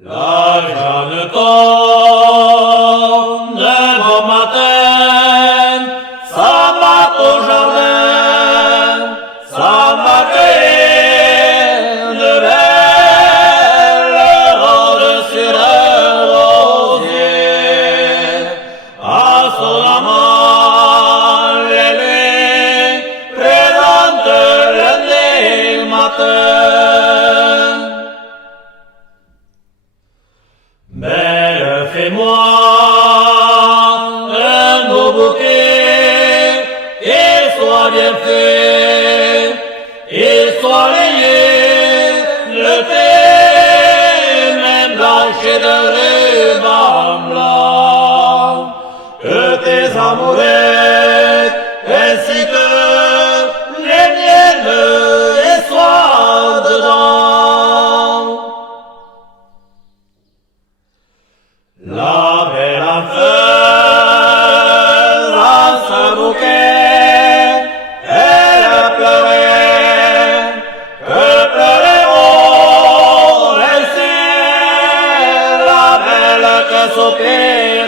La Jeanneton de bon matin s'en va au jardin, s'en va cueillir de belles roses sur un rosier. À son amant, les lui présente lundi matin. Belle, fais-moi un beau bouquet, qu'il soit bien fait, il soit lié, le thé, même blanché de ruban blanc, que tes amourettes, ainsi que les miennes, y soient dedans. La belle en faisant ce bouquet, elle a pleuré, que pleureront ainsi la belle que soupire